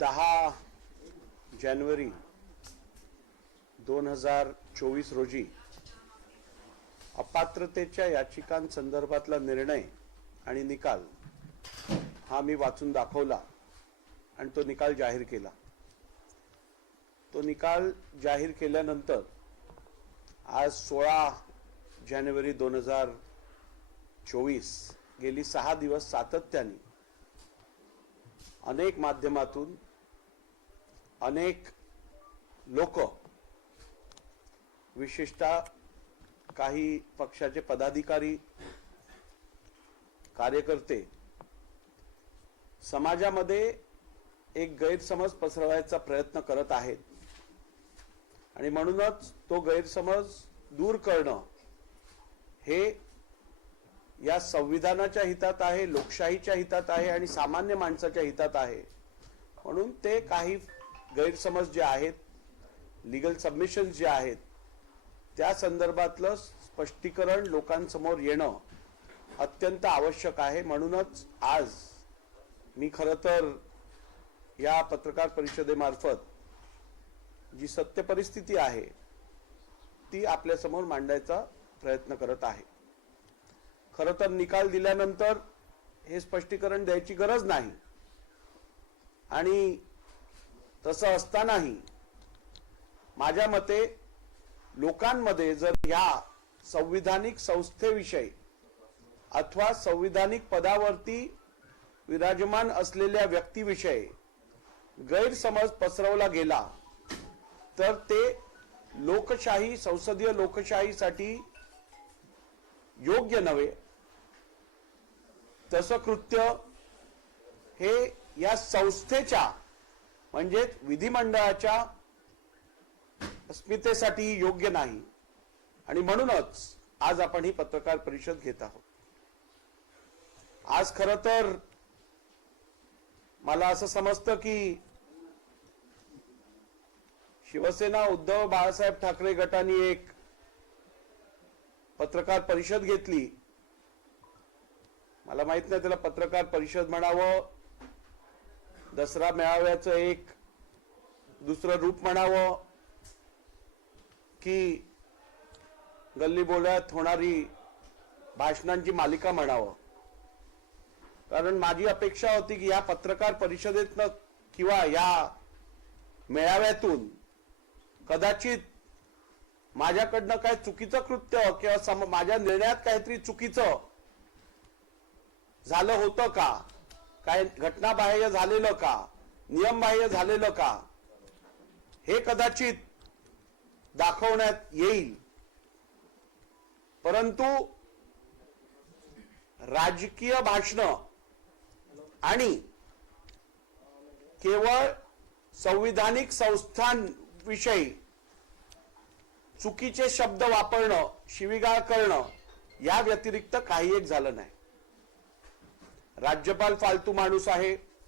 दहा जानेवारी दोन हजार चोवीस रोजी अपात्रतेच्या याचिकांसंदर्भातला निर्णय आणि निकाल हा मी वाचून दाखवला आणि तो निकाल जाहीर केला. तो निकाल जाहीर केल्यानंतर आज सोळा जानेवारी दोन हजार चोवीस गेली सहा दिवस सातत्याने अनेक माध्यमातून अनेक लोक विशेषतः काही पक्षाचे पदाधिकारी कार्यकर्ते समाजामध्ये एक गैरसमज पसरवायचा प्रयत्न करत आहेत. आणि म्हणूनच तो गैरसमज दूर करणं हे या संविधानाच्या हितात आहे लोकशाहीच्या हितात आहे आणि सामान्य माणसाच्या हितात आहे. म्हणून ते काही गैरसमज जे आहेत लिगल सबमिशन्स जे आहेत त्या संदर्भातलं स्पष्टीकरण लोकांसमोर येणं अत्यंत आवश्यक आहे. म्हणूनच आज मी खरं तर या पत्रकार परिषदेमार्फत जी सत्य परिस्थिती आहे ती आपल्यासमोर मांडायचा प्रयत्न करत आहे. खरं तर निकाल दिल्यानंतर हे स्पष्टीकरण द्यायची गरज नाही. आणि तसं असतानाही माझ्या मते लोकांमध्ये जर ह्या संविधानिक संस्थेविषयी अथवा संविधानिक पदावरती विराजमान असलेल्या व्यक्तीविषयी गैरसमज पसरवला गेला तर ते लोकशाही संसदीय लोकशाहीसाठी योग्य नव्हे. तसं कृत्य हे या संस्थेच्या म्हणजेच विधिमंडळाच्या अस्मितेसाठी योग्य नाही. आणि म्हणूनच आज आपण ही पत्रकार परिषद घेत आहोत. आज खर तर मला असं समजतं की शिवसेना उद्धव बाळासाहेब ठाकरे गटाने एक पत्रकार परिषद घेतली. मला माहीत नाही त्याला पत्रकार परिषद म्हणावं दसरा मेळाव्याचं एक दुसरं रूप म्हणावं की गल्ली बोळ्यात होणारी भाषणांची मालिका म्हणावं. कारण माझी अपेक्षा होती की या पत्रकार परिषदेतनं किंवा या मेळाव्यातून कदाचित माझ्याकडनं काय चुकीचं कृत्य किंवा सम- माझ्या निर्णयात काहीतरी चुकीचं झालं होतं का? काय घटनाबाह्य झालेलं का? नियमबाह्य झालेलं का? हे कदाचित दाखवण्यात येईल. परंतु राजकीय भाषण आणि केवळ संविधानिक संस्थांविषयी चुकीचे शब्द वापरणं शिवीगाळ करणं या व्यतिरिक्त काही एक झालं नाही. राज्यपाल फालतू माणूस आहे.